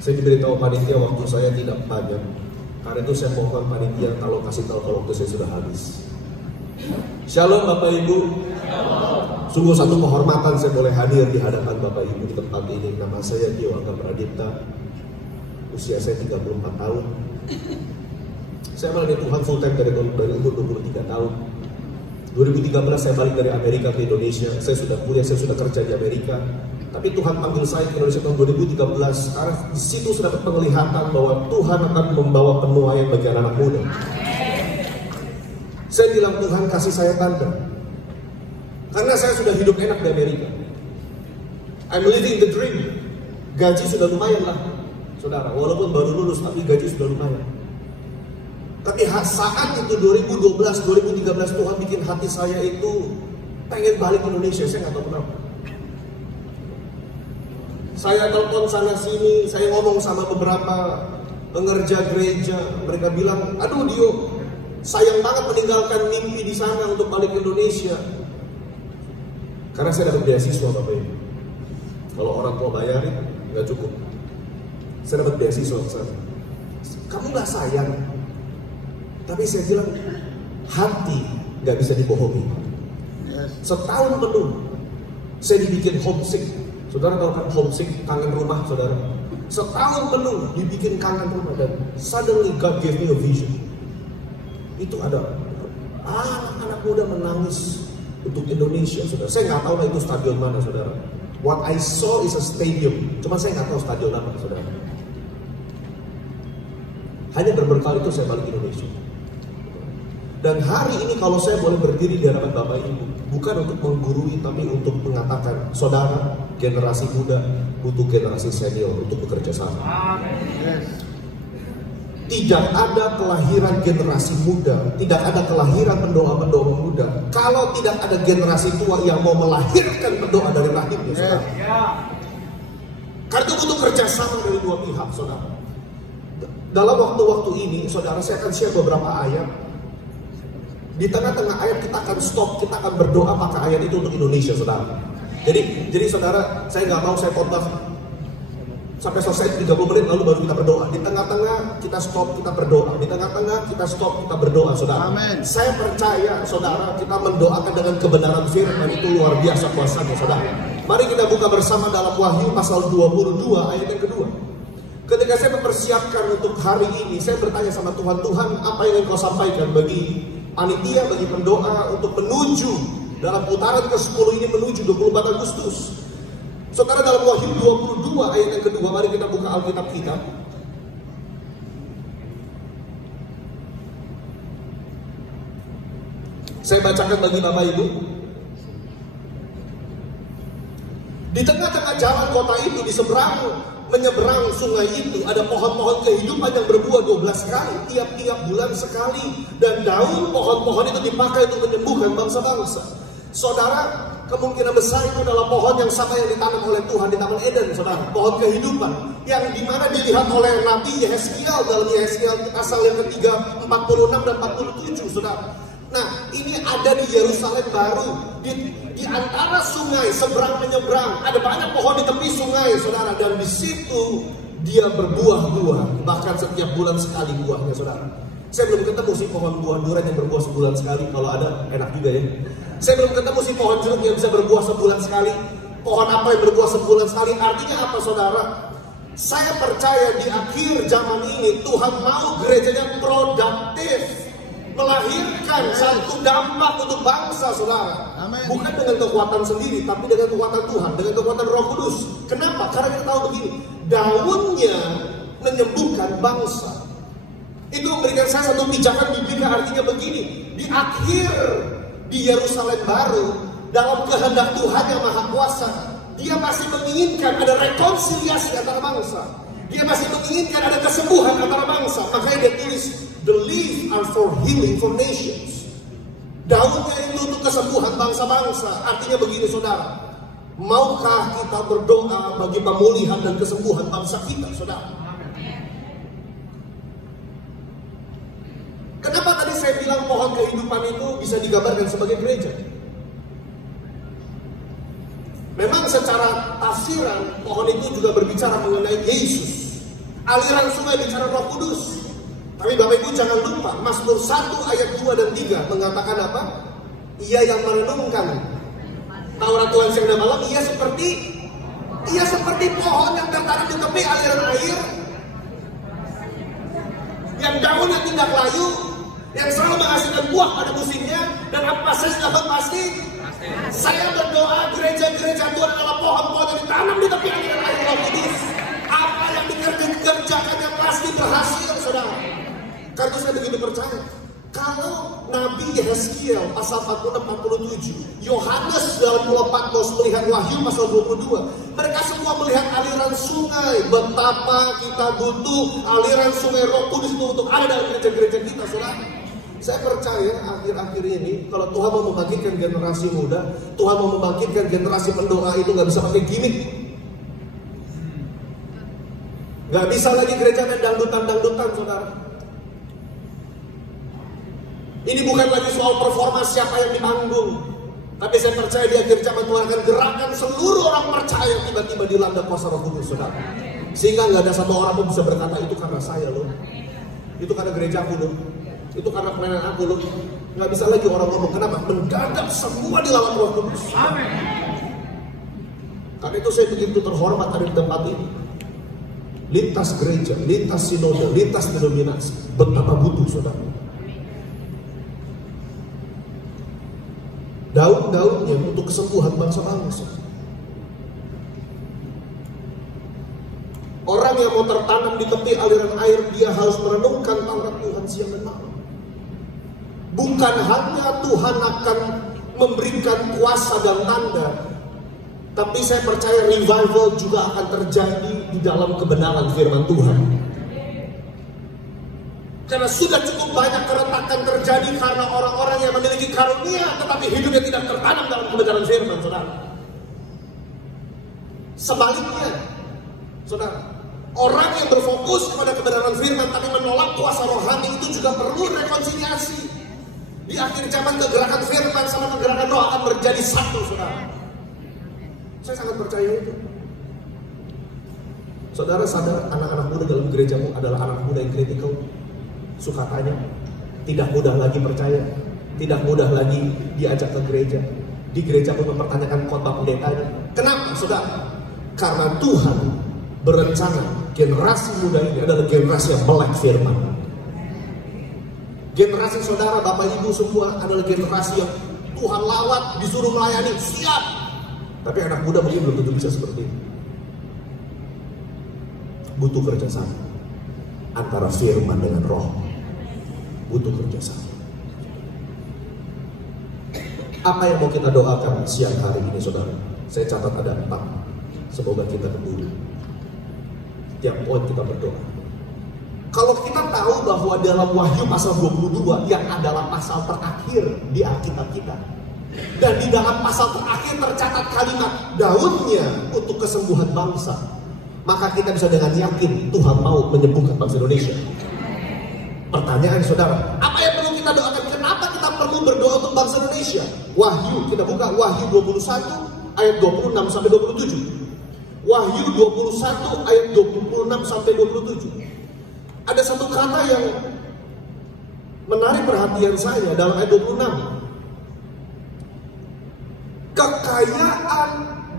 Saya diberitahu panitia waktu saya tidak banyak. Karena itu saya mohon panitia kalau kasih tahu kalau waktu saya sudah habis. Shalom Bapak Ibu. Sungguh satu kehormatan saya boleh hadir di hadapan Bapak Ibu di tempat ini. Nama saya Tio Angga Pradipta. Usia saya 34 tahun. Saya melayani Tuhan full time dari umur 23 tahun. 2013 saya balik dari Amerika ke Indonesia. Saya sudah kuliah, saya sudah kerja di Amerika. Tapi Tuhan panggil saya ke Indonesia tahun 2013 karena di situ sudah dapat penglihatan bahwa Tuhan akan membawa penuaian bagi anak muda. Saya bilang Tuhan kasih saya tanda. Karena saya sudah hidup enak di Amerika. I'm living the dream. Gaji sudah lumayan lah, saudara. Walaupun baru lulus tapi gaji sudah lumayan. Tapi saat itu 2012, 2013 Tuhan bikin hati saya itu pengen balik ke Indonesia. Saya nggak tahu kenapa. Saya telepon sana sini, saya ngomong sama beberapa pengerja gereja, mereka bilang, aduh Dio, sayang banget meninggalkan mimpi di sana untuk balik ke Indonesia. Karena saya dapat beasiswa Bapak Ibu. Kalau orang tua bayarin, nggak cukup. Saya dapat beasiswa ke sana. Kamu nggak sayang? Tapi saya bilang, hati nggak bisa dibohongi. Setahun penuh, saya dibikin homesick. Saudara tahu kan homesick, kangen rumah saudara. Setahun penuh dibikin kangen rumah dan suddenly God gave me a vision. Itu ada anak-anak muda menangis untuk Indonesia, saudara. Saya nggak tahu lah itu stadion mana, saudara. What I saw is a stadium, cuma saya nggak tahu stadion apa, saudara. Hanya berbekal itu saya balik ke Indonesia. Dan hari ini kalau saya boleh berdiri di hadapan Bapak Ibu, bukan untuk menggurui tapi untuk mengatakan, saudara, generasi muda butuh generasi senior untuk bekerja sama. Tidak ada kelahiran generasi muda, tidak ada kelahiran pendoa-pendoa muda kalau tidak ada generasi tua yang mau melahirkan pendoa dari rahimnya, saudara. Karena itu butuh kerjasama dari dua pihak, saudara. Dalam waktu-waktu ini, saudara, saya akan share beberapa ayat. Di tengah-tengah ayat kita akan stop, kita akan berdoa pakai ayat itu untuk Indonesia, saudara. Jadi saudara, saya nggak mau saya khotbah sampai selesai 30 menit lalu baru kita berdoa. Di tengah-tengah kita stop, kita berdoa. Di tengah-tengah kita stop, kita berdoa, saudara. Amen. Saya percaya, saudara, kita mendoakan dengan kebenaran firman itu luar biasa kuasanya, saudara. Mari kita buka bersama dalam Wahyu pasal 22 ayat yang kedua. Ketika saya mempersiapkan untuk hari ini, saya bertanya sama Tuhan, Tuhan, apa yang Engkau sampaikan bagi panitia, bagi pendoa untuk menuju dalam putaran ke-10 ini menuju 24 Agustus. Saudara, dalam Wahyu 22 ayat yang kedua, mari kita buka Alkitab kita. Saya bacakan bagi Bapak Ibu. Di tengah-tengah jalan kota itu, di menyeberang sungai itu ada pohon-pohon kehidupan yang berbuah 12 kali, tiap-tiap bulan sekali, dan daun pohon-pohon itu dipakai untuk menyembuhkan bangsa-bangsa. Saudara, kemungkinan besar itu adalah pohon yang sama yang ditanam oleh Tuhan di Taman Eden, saudara. Pohon kehidupan yang dimana dilihat oleh Nabi Yeskiel dalam Yeskiel pasal yang ketiga 46 dan 47, saudara. Nah, ini ada di Yerusalem baru, di antara sungai seberang menyeberang, ada banyak pohon di tepi sungai, saudara, dan di situ dia berbuah-buah, bahkan setiap bulan sekali buahnya, saudara. Saya belum ketemu sih pohon buah durian yang berbuah sebulan sekali, kalau ada enak juga ya. Saya belum ketemu sih pohon jeruk yang bisa berbuah sebulan sekali, pohon apa yang berbuah sebulan sekali. Artinya apa, saudara? Saya percaya di akhir zaman ini Tuhan mau gerejanya produktif, melahirkan satu dampak untuk bangsa, saudara. Amen. Bukan dengan kekuatan sendiri, tapi dengan kekuatan Tuhan, dengan kekuatan Roh Kudus. Kenapa? Karena kita tahu begini, daunnya menyembuhkan bangsa. Itu memberikan saya satu pijakan biblika, artinya begini, di akhir di Yerusalem baru, dalam kehendak Tuhan yang Maha Kuasa, Dia masih menginginkan ada rekonsiliasi antara bangsa. Dia masih menginginkan ada kesembuhan antara bangsa. Makanya dia tulis, the leaves are for healing for nations. Daunnya itu untuk kesembuhan bangsa-bangsa. Artinya begini, saudara, maukah kita berdoa bagi pemulihan dan kesembuhan bangsa kita, saudara? Kenapa tadi saya bilang pohon kehidupan itu bisa digambarkan sebagai gereja? Memang secara tafsiran pohon itu juga berbicara mengenai Yesus. Aliran sungai bicara Roh Kudus. Tapi Bapak Ibu jangan lupa, Mazmur 1 ayat 2 dan 3 mengatakan apa? Ia yang merenungkan Taurat Tuhan siang dan malam, ia seperti pohon yang tertanam di tepi aliran air, yang daunnya tidak layu, yang selalu menghasilkan buah pada musimnya, dan apa saja dapat pasti. Saya berdoa gereja-gereja Tuhan adalah pohon-pohon yang ditanam di tepi aliran air Roh Kudus. Apa yang dikerjakannya pasti berhasil, saudara. Karena saya begitu percaya. Kalau Nabi Yeskiel pasal 46-47, Yohanes dalam Pulau Patmos melihat Wahyu pasal 22, mereka semua melihat aliran sungai. Betapa kita butuh aliran sungai Roh Kudus itu untuk ada dalam gereja-gereja kita, saudara. Saya percaya akhir-akhir ini kalau Tuhan mau membangkitkan generasi muda, Tuhan mau membangkitkan generasi pendoa itu nggak bisa pakai gimmick. Nggak bisa lagi gereja main dangdutan, saudara. Ini bukan lagi soal performa siapa yang di panggung, tapi saya percaya di akhir zaman Tuhan akan gerakan seluruh orang percaya tiba-tiba dilanda kuasa Roh Kudus, saudara. Sehingga nggak ada satu orang pun bisa berkata itu karena saya loh, itu karena gerejaku loh, itu karena pelayanan aku loh. Nggak bisa lagi orang ngomong. Kenapa? Mendadak semua di dalam Roh Kudus. Amin. Karena itu saya begitu terhormat ada di tempat ini. Lintas gereja, lintas sinode, lintas denominasi, betapa butuh, saudara. Daun-daunnya untuk kesembuhan bangsa-bangsa. Orang yang mau tertanam di tepi aliran air, dia harus merenungkan Taurat Tuhan siang dan malam. Bukan hanya Tuhan akan memberikan kuasa dan tanda, tapi saya percaya revival juga akan terjadi di dalam kebenaran firman Tuhan. Karena sudah cukup banyak keretakan terjadi karena orang-orang yang memiliki karunia tetapi hidupnya tidak tertanam dalam kebenaran firman, saudara. Sebaliknya, saudara, orang yang berfokus kepada kebenaran firman tapi menolak kuasa rohani itu juga perlu rekonsiliasi. Di akhir zaman kegerakan firman sama kegerakan roh akan menjadi satu, saudara. Saya sangat percaya itu. Saudara sadar anak-anak muda dalam gerejamu adalah anak muda yang kritikal. Suka tanya, tidak mudah lagi percaya, tidak mudah lagi diajak ke gereja. Di gereja pun mempertanyakan khotbah pendetanya. Kenapa, saudara? Karena Tuhan berencana generasi muda ini adalah generasi yang melek firman. Generasi saudara, bapak ibu semua adalah generasi yang Tuhan lawat, disuruh melayani, siap. Tapi anak muda mungkin belum tentu bisa seperti itu. Butuh kerjasama antara firman dengan roh. Butuh kerjasama. Apa yang mau kita doakan siang hari ini, saudara? Saya catat ada 4. Semoga kita ketemu. Tiap poin kita berdoa. Kalau kita tahu bahwa dalam Wahyu pasal 22 yang adalah pasal terakhir di Alkitab kita, dan di dalam pasal terakhir tercatat kalimat daunnya untuk kesembuhan bangsa, maka kita bisa dengan yakin Tuhan mau menyembuhkan bangsa Indonesia. Pertanyaan saudara, apa yang perlu kita doakan? Kenapa kita perlu berdoa untuk bangsa Indonesia? Wahyu, kita buka Wahyu 21 ayat 26 sampai 27. Wahyu 21 ayat 26 sampai 27. Ada satu kata yang menarik perhatian saya dalam ayat 26. Kekayaan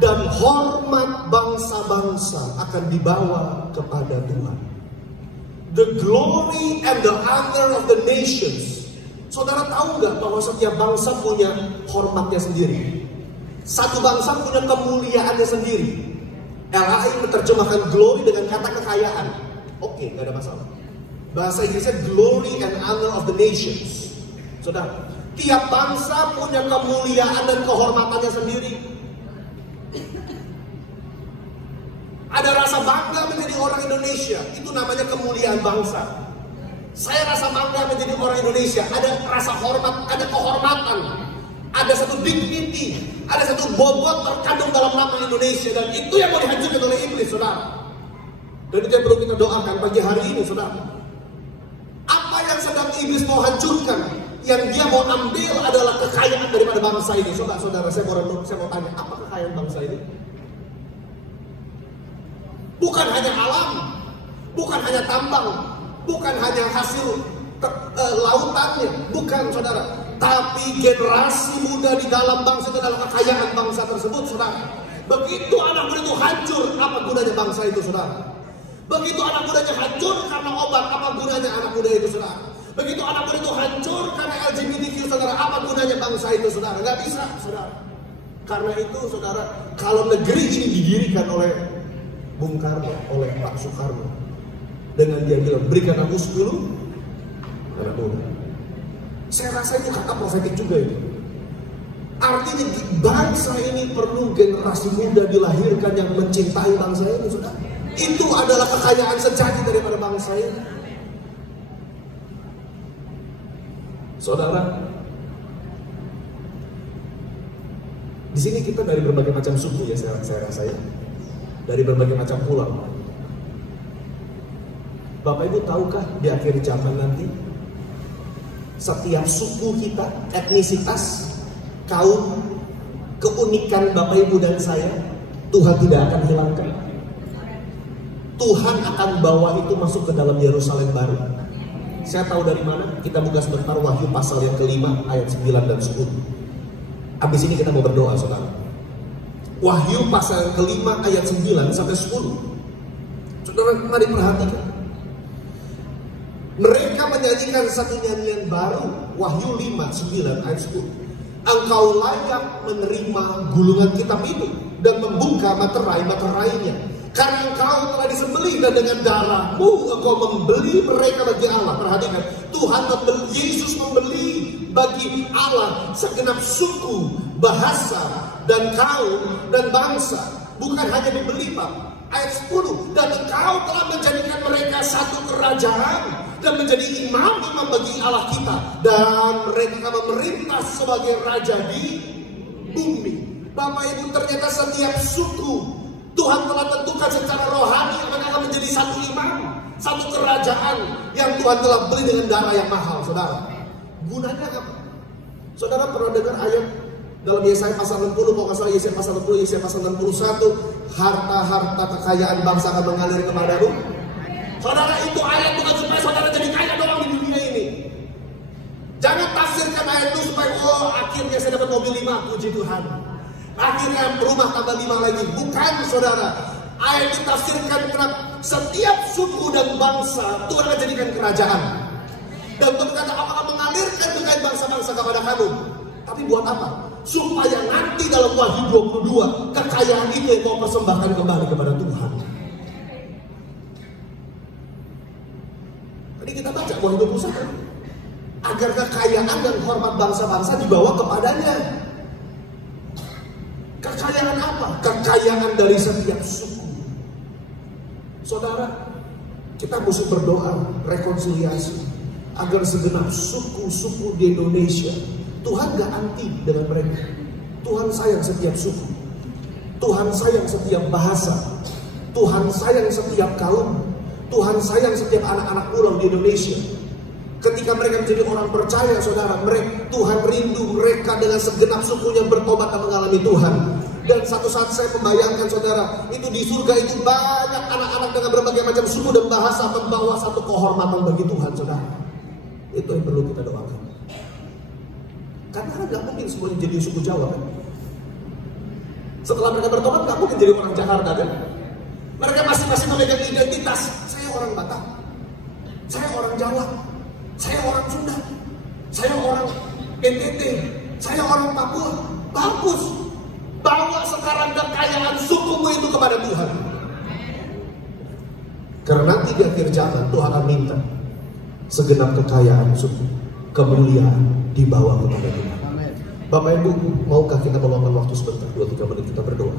dan hormat bangsa-bangsa akan dibawa kepada Tuhan. The glory and the honor of the nations. Saudara tahu nggak bahwa setiap bangsa punya hormatnya sendiri? Satu bangsa punya kemuliaannya sendiri. LAI menerjemahkan glory dengan kata kekayaan. Oke, nggak ada masalah. Bahasa Inggrisnya glory and honor of the nations. Saudara, tiap bangsa punya kemuliaan dan kehormatannya sendiri. Ada rasa bangga menjadi orang Indonesia, itu namanya kemuliaan bangsa. Saya rasa bangga menjadi orang Indonesia, ada rasa hormat, ada kehormatan, ada satu dignity, ada satu bobot terkandung dalam nama Indonesia, dan itu yang mau dihancurkan oleh iblis, saudara. Dan itu yang perlu kita doakan pagi hari ini, saudara. Apa yang sedang iblis mau hancurkan, yang dia mau ambil adalah kekayaan daripada bangsa ini. Saudara-saudara, saya mau tanya, apa kekayaan bangsa ini? Bukan hanya alam, Bukan hanya tambang, bukan hanya hasil lautannya, bukan saudara. Tapi generasi muda di dalam bangsa itu adalah kekayaan bangsa tersebut, saudara. Begitu anak muda itu hancur, apa gunanya bangsa itu, saudara? Begitu anak mudanya hancur karena obat, apa gunanya anak muda itu, saudara? Begitu anak muda itu hancur karena LGBTQ, saudara, apa gunanya bangsa itu, saudara? Nggak bisa, saudara. Karena itu, saudara, kalau negeri ini didirikan oleh Bung Karno, oleh Pak Soekarno, dengan dia bilang, berikan aku 10 anak muda. Saya rasa itu kata profetik juga itu. Artinya bangsa ini perlu generasi muda dilahirkan yang mencintai bangsa ini, saudara. Itu adalah kekayaan sejati daripada bangsa ini. Saudara, di sini kita dari berbagai macam suku ya, saya rasa ya. Dari berbagai macam pulau. Bapak Ibu tahukah di akhir zaman nanti setiap suku kita, etnisitas, kaum, keunikan Bapak Ibu dan saya, Tuhan tidak akan hilangkan. Tuhan akan bawa itu masuk ke dalam Yerusalem baru. Saya tahu dari mana? Kita buka sebentar Wahyu pasal yang ke-5 ayat 9 dan 10. Habis ini kita mau berdoa, saudara. Wahyu pasal yang ke-5 ayat 9 sampai 10. Saudara, mari perhatikan. Mereka menyanyikan satu nyanyian baru. Wahyu 5, 9 ayat 10. Engkau layak menerima gulungan kitab itu dan membuka materai-materainya. Karena engkau telah disembelih dan dengan darahmu engkau membeli mereka bagi Allah. Perhatikan, Tuhan membeli, Yesus membeli bagi Allah segenap suku, bahasa, dan kaum, dan bangsa. Bukan hanya dibeli, Pak. Ayat 10, dan engkau telah menjadikan mereka satu kerajaan dan menjadi imam-imam bagi Allah kita. Dan mereka akan memerintah sebagai raja di bumi. Bapak Ibu, ternyata setiap suku Tuhan telah tentukan secara rohani mereka akan menjadi satu imam, satu kerajaan yang Tuhan telah beli dengan darah yang mahal, saudara. Gunanya apa? Saudara pernah dengar ayat dalam Yesaya pasal 60, kalau nggak salah Yesaya pasal 60, Yesaya pasal 61, harta-harta kekayaan bangsa akan mengalir kepadamu. Saudara, itu ayat bukan supaya saudara jadi kaya doang di dunia ini. Jangan tafsirkan ayat itu supaya akhirnya saya dapat mobil 5, puji Tuhan. Akhirnya rumah tambah 5 lagi. Bukan, saudara. Ayat ditafsirkan kenapa setiap suku dan bangsa Tuhan akan jadikan kerajaan. Dan Tuhan berkata akan mengalirkan kekayaan bangsa-bangsa kepada kamu. Tapi buat apa? Supaya nanti dalam Wahyu 22 kekayaan itu yang mau persembahkan kembali kepada Tuhan. Tadi kita baca Wahyu 21. Agar kekayaan dan hormat bangsa-bangsa dibawa kepadanya. Kekayaan apa? Kekayaan dari setiap suku. Saudara, kita mesti berdoa rekonsiliasi agar segenap suku-suku di Indonesia, Tuhan gak anti dengan mereka. Tuhan sayang setiap suku. Tuhan sayang setiap bahasa. Tuhan sayang setiap kaum. Tuhan sayang setiap anak-anak pulau di Indonesia. Ketika mereka menjadi orang percaya, saudara, Tuhan rindu mereka dengan segenap sukunya bertobat dan mengalami Tuhan. Dan satu saat saya membayangkan, saudara, itu di surga itu banyak anak-anak dengan berbagai macam suku dan bahasa membawa satu kehormatan bagi Tuhan, saudara. Itu yang perlu kita doakan. Karena nggak mungkin semuanya jadi suku Jawa, kan? Setelah mereka bertobat, nggak mungkin jadi orang Jakarta, kan? Mereka masing-masing memegang identitas. Saya orang Batak, saya orang Jawa, saya orang Sunda, saya orang NTT, saya orang Papua. Bagus, bawa sekarang kekayaan sukumu itu kepada Tuhan. Karena nanti di akhir zaman Tuhan akan minta segenap kekayaan suku, kemuliaan dibawa kepada Tuhan. Bapak Ibu, maukah kita meluangkan waktu sebentar, 2-3 menit kita berdoa?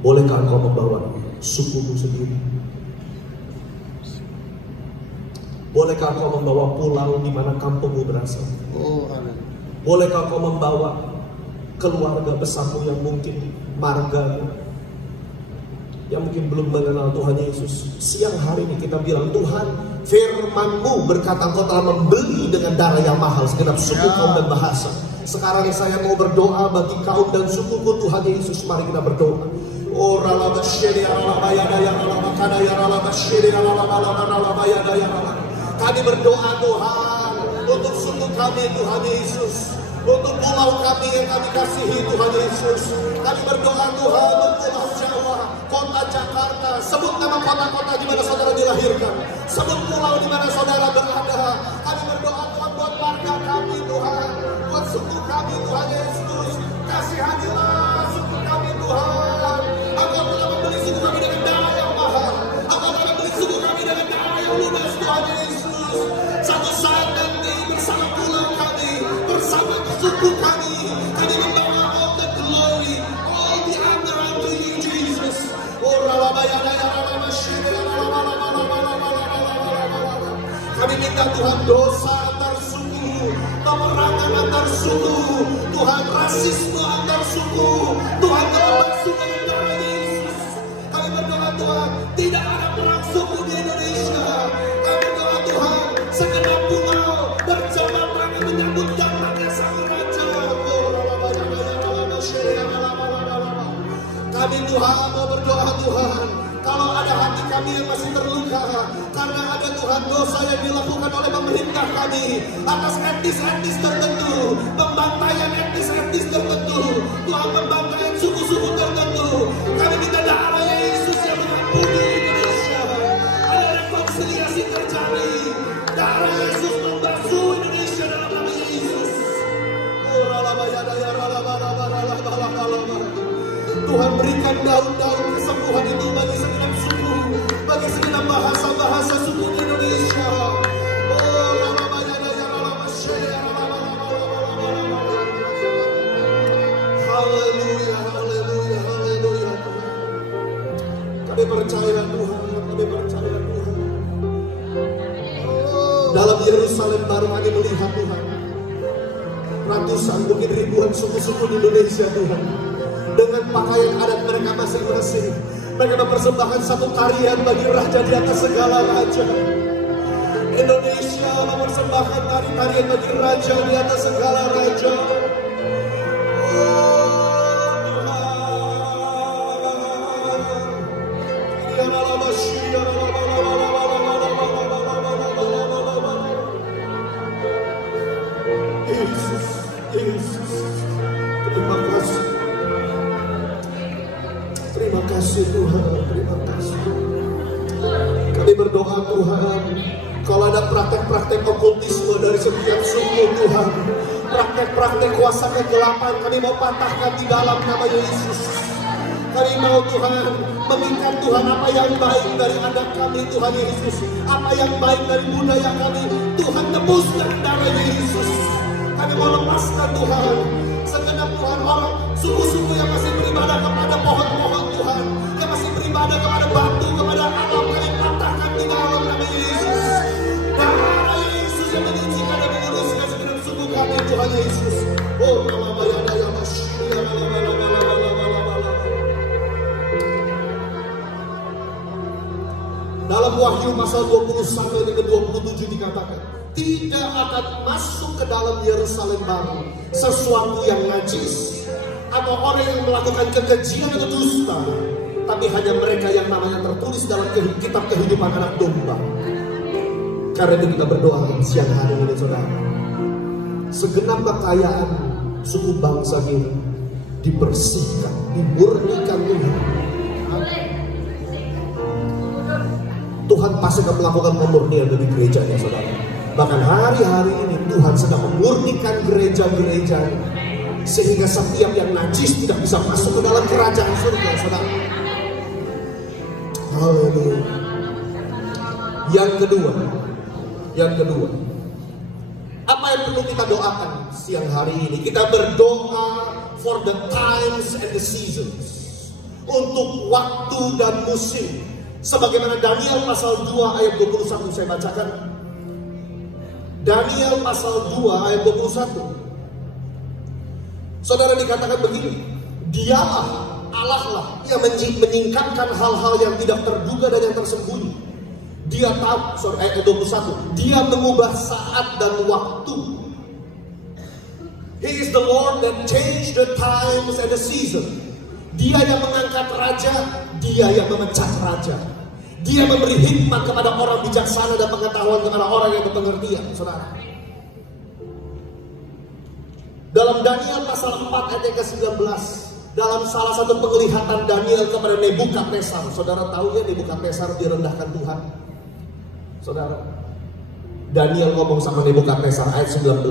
Bolehkah engkau membawa sukumu sendiri? Bolehkah engkau membawa pulau di mana kampungmu berasal? Bolehkah engkau membawa keluarga besarmu yang mungkin marga, yang mungkin belum mengenal Tuhan Yesus? Siang hari ini kita bilang, Tuhan, firman-Mu berkata Engkau telah membeli dengan darah yang mahal segenap suku, kaum dan bahasa. Sekarang saya mau berdoa bagi kaum dan sukuku Tuhan Yesus. Mari kita berdoa. Oh, rala basyari, rala bayada, yang rala Kami berdoa Tuhan untuk suku kami Tuhan Yesus, untuk pulau kami yang kami kasihi Tuhan Yesus. Kami berdoa Tuhan untuk pulau Jawa, kota Jakarta. Sebut nama kota-kota di mana saudara dilahirkan, sebut pulau di mana saudara berada. Kami berdoa Tuhan buat warga kami Tuhan, buat suku kami Tuhan Yesus. Kasihanilah suku kami Tuhan. Engkau telah membeli suku kami dengan dana yang mahal. Engkau telah membeli suku kami dengan dana yang lunas Tuhan Yesus. Satu saat nanti bersama pulau kami, bersama suku kami membawa all the glory, all the honor unto you Jesus. Kami minta Tuhan dosa antar suku, peperangan antar suku, Tuhan rasisme antar suku, Tuhan dalam suku darah Yesus. Kami berdoa Tuhan, tidak ada perang suku di Indonesia. Kami berdoa Tuhan, segenap pulau berjalan tangan menyambut datangnya Sang Raja. Kami Tuhan mau berdoa Tuhan, kalau ada hati kami yang masih terluka karena ada Tuhan dosa yang dilakukan oleh pemerintah kami atas etnis-etnis tertentu, pembantaian etnis-etnis tertentu, Tuhan pembantaian suku-suku tertentu, kami minta darah Yesus yang mengampuni Indonesia. Ada rekonsiliasi terjadi, darah Yesus membasuh Indonesia dalam nama Yesus. Tuhan berikan daun-daun kesembuhan itu bagi segenap suku, bagi segenap bahasa-bahasa suku di Indonesia. Haleluya, haleluya, haleluya. Kami percaya Tuhan, kami percaya Tuhan. Dalam Yerusalem baru kami melihat Tuhan, ratusan mungkin ribuan suku-suku di Indonesia Tuhan, dengan pakaian adat mereka masing-masing, mereka mempersembahkan satu tarian bagi Raja di atas segala raja. Indonesia mempersembahkan tarian bagi Raja di atas segala raja. Yesus, Yesus, terima kasih. Terima kasih Tuhan, terima kasih. Kami berdoa Tuhan, kalau ada praktek-praktek okultisme dari setiap suku Tuhan, praktek-praktek kuasa kegelapan, kami mau patahkan di dalam nama Yesus. Kami mau Tuhan mengingat Tuhan apa yang baik dari adat kami Tuhan Yesus, apa yang baik dari budaya kami, Tuhan tebus dengan darah Yesus. Kami mau lepaskan Tuhan segenap Tuhan orang suku-suku yang masih beribadah kepada pohon-pohon Tuhan, yang masih beribadah kepada batu, kepada alam, kami patahkan di dalam nama Yesus. Darah Yesus yang menyucikan dan menguruskan segenap suku kami Tuhan Yesus. Oh, dalam Wahyu pasal 21 dan ke-27 dikatakan, tidak akan masuk ke dalam Yerusalem baru sesuatu yang najis atau orang yang melakukan kekejian atau dusta, tapi hanya mereka yang namanya tertulis dalam kitab kehidupan anak domba. Karena itu kita berdoa siang hari ini saudara, segenap kekayaan suku bangsa ini dibersihkan, dimurnikan Tuhan. Tuhan pasti akan melakukan pemurnian bagi gerejanya saudara. Bahkan hari-hari ini Tuhan sedang memurnikan gereja-gereja, sehingga setiap yang najis tidak bisa masuk ke dalam kerajaan surga saudara. Haleluya. Yang kedua, apa yang perlu kita doakan siang hari ini? Kita berdoa for the times and the seasons, untuk waktu dan musim. Sebagaimana Daniel pasal 2 ayat 21 saya bacakan. Daniel pasal 2 ayat 21. Saudara, dikatakan begini, dialah Allah lah yang menyingkapkan hal-hal yang tidak terduga dan yang tersembunyi. Dia tahu, ayat 21, dia mengubah saat dan waktu. He is the Lord that changed the times and the season. Dia yang mengangkat raja, dia yang memecat raja. Dia memberi hikmat kepada orang bijaksana dan pengetahuan kepada orang yang berpengertian, saudara. Dalam Daniel pasal 4 ayat ke-19, dalam salah satu penglihatan Daniel kepada Nebukadnezar, saudara tahu ya Nebukadnezar direndahkan Tuhan. Saudara, Daniel ngomong sama Nebukadnezar ayat 19.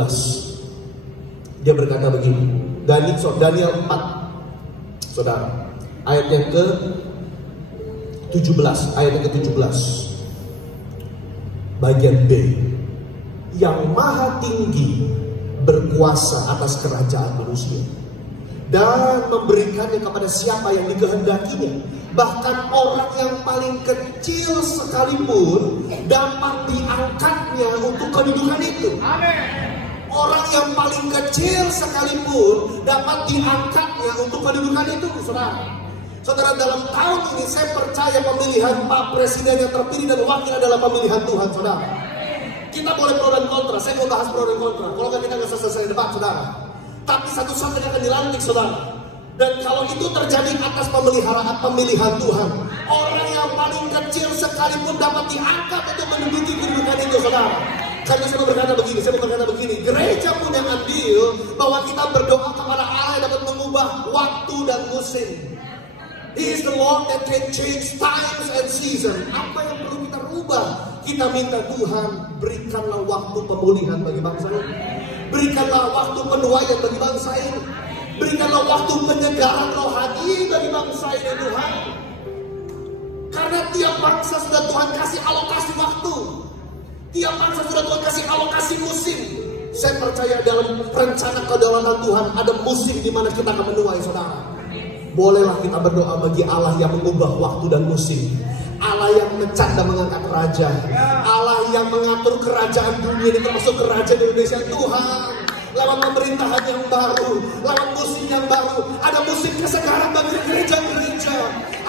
Dia berkata begini, Daniel 4, saudara, ayat yang ke-17, ayat yang ke-17, bagian B. Yang maha tinggi berkuasa atas kerajaan manusia dan memberikannya kepada siapa yang dikehendakinya. Bahkan orang yang paling kecil sekalipun dapat diangkatnya untuk kedudukan itu. Amin. Orang yang paling kecil sekalipun dapat diangkatnya untuk kedudukan itu, saudara. Saudara, dalam tahun ini saya percaya pemilihan Pak Presiden yang terpilih dan wakil adalah pemilihan Tuhan, saudara. Kita boleh pro dan kontra, saya mau bahas pro dan kontra. Kalau nggak kita nggak selesai debat, saudara. Tapi satu saat ini akan dilantik, saudara. Dan kalau itu terjadi atas pemilihan Tuhan, orang yang paling kecil sekalipun dapat diangkat untuk menduduki kedudukan itu, saudara. Karena saya berkata begini, gereja punya andil bahwa kita berdoa kepada Allah yang dapat mengubah waktu dan musim. He is the Lord that can change times and season. Apa yang perlu kita rubah? Kita minta Tuhan, berikanlah waktu pemulihan bagi bangsa ini. Berikanlah waktu penuaian bagi bangsa ini. Berikanlah waktu penyegaran rohani bagi bangsa ini, Tuhan. Karena tiap bangsa sudah Tuhan kasih alokasi waktu. Tiap bangsa sudah Tuhan kasih alokasi musim. Saya percaya dalam rencana kedaulatan Tuhan ada musim di mana kita akan menuai, saudara. Bolehlah kita berdoa bagi Allah yang mengubah waktu dan musim. Allah yang mencat dan mengangkat raja. Allah yang mengatur kerajaan dunia ini termasuk kerajaan Indonesia. Tuhan, lewat pemerintahan yang baru, lewat musim yang baru, ada musim kesegaran bagi gereja-gereja,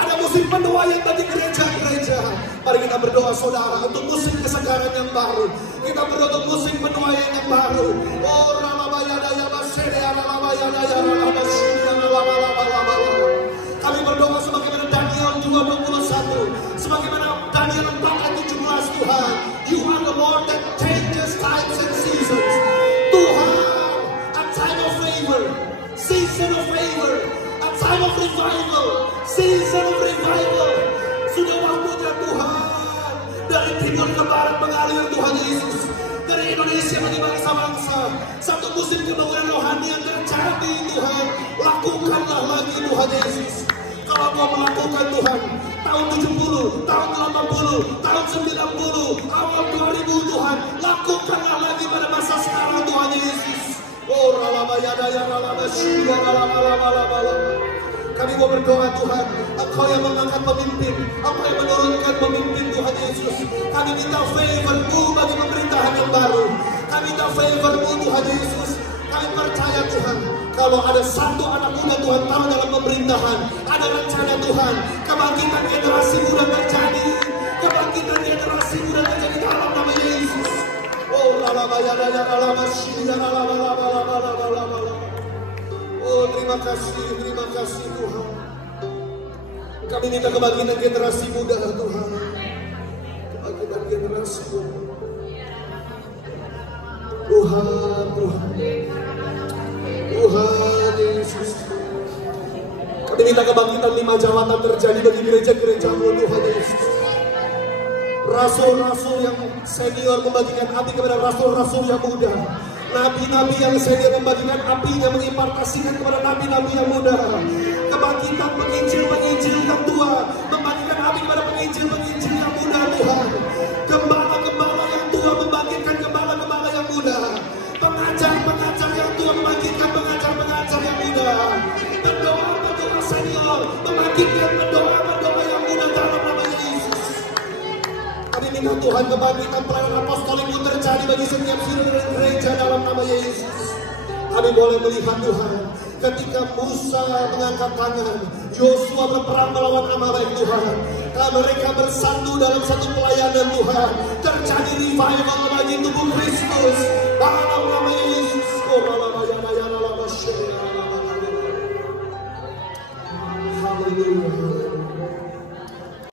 ada musim penuaian bagi gereja-gereja. Mari kita berdoa, saudara, untuk musim kesegaran yang baru. Kita berdoa untuk musim penuaian yang baru. Oh, kami berdoa sebagaimana Daniel 2:21, sebagaimana Daniel 4:17, Tuhan, You are the Lord that changes times and seasons. Tuhan, a time of favor, season of favor, a time of revival, season of revival. Sudah waktunya Tuhan, dari timur ke barat mengalir Tuhan Yesus, dari Indonesia bagi bangsa-bangsa, satu musim kebangunan rohani yang terjadi. Tuhan, lakukanlah lagi Tuhan Yesus. Kalau Kau melakukan Tuhan, tahun 70, tahun 80, tahun 90, awal 2000 Tuhan, lakukanlah lagi pada masa sekarang Tuhan Yesus. Oh, kami mau berdoa Tuhan, Engkau yang mengangkat pemimpin, Engkau yang menurunkan pemimpin Tuhan Yesus. Kami minta favor-Mu bagi pemerintahan yang baru. Kami minta favor-Mu Tuhan Yesus. Kami percaya Tuhan, kalau ada satu anak muda Tuhan taruh dalam pemerintahan, ada rencana Tuhan, kebangkitan generasi muda terjadi, kebangkitan generasi muda terjadi dalam nama Yesus. Oh, oh, terima kasih Tuhan. Kami minta kebangkitan generasi muda Tuhan, kebangkitan generasi muda. Tuhan Yesus. Kami minta kebangkitan 5 jawatan terjadi bagi gereja-gereja-Mu Tuhan Yesus. Rasul-rasul yang senior membagikan api kepada rasul-rasul yang muda. Nabi-nabi yang senior membagikan apinya, mengimpartasikan kepada nabi-nabi yang muda. Kebangkitan penginjil-penginjil yang tua, membagikan api kepada penginjil-penginjil yang muda Tuhan. Gembala-gembala yang tua membangkitkan gembala-gembala yang muda. Pengajar-pengajar yang tua membangkitkan pengajar-pengajar yang muda. Pendoa-pendoa senior membangkitkan pendoa-pendoa yang muda dalam nama Yesus. Kami minta Tuhan kebangkitan pelayanan apostolik terjadi bagi setiap saudara dan gereja dalam nama Yesus. Kami boleh melihat Tuhan, ketika Musa mengangkat tangan, Yosua berperang melawan Amalek Tuhan. Kalau mereka bersatu dalam satu pelayanan Tuhan, terjadi revival bagi tubuh Kristus dalam nama Yesus.